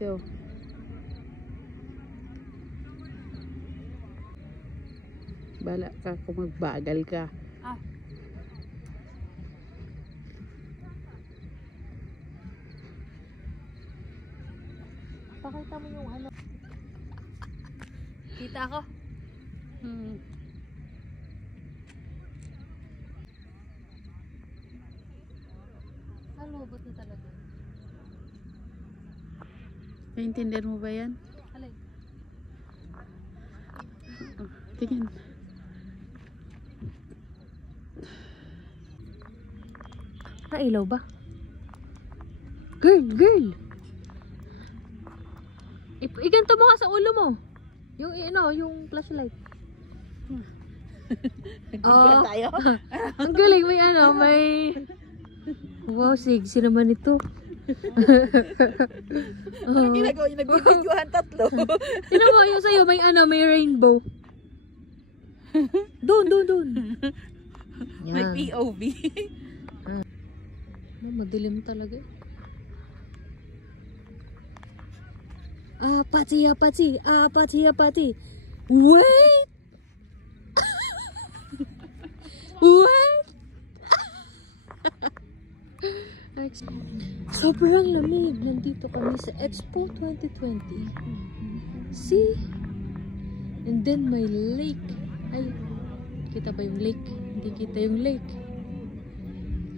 Ikaw. Bala ka kung magbagal ka. Ah. Pakita mo yung ano. Kita ako. Lubot na talaga. Naintindihan mo ba yan? Alay. Tingin. Nailaw ba? Girl, girl! Iganto mo nga sa ulo mo. Yung ano, yung flashlight. Nagbibigan tayo? Ang galing, may ano, may... Wow, sexy naman ito. Ano ginagawa niyo? Nagbibidyohan tatlo. Sino mo yung sa'yo? May ano, may rainbow. Doon. May POV. Madilim talaga. Apati. Wait! Wait! Sobrang lamig. Nandito kami sa Expo 2020. See? And then may lake. Ay, kita ba yung lake? Hindi kita yung lake.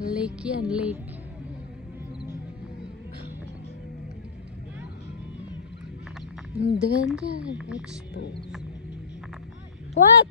Lake yan, lake. And then yan, Expo. What?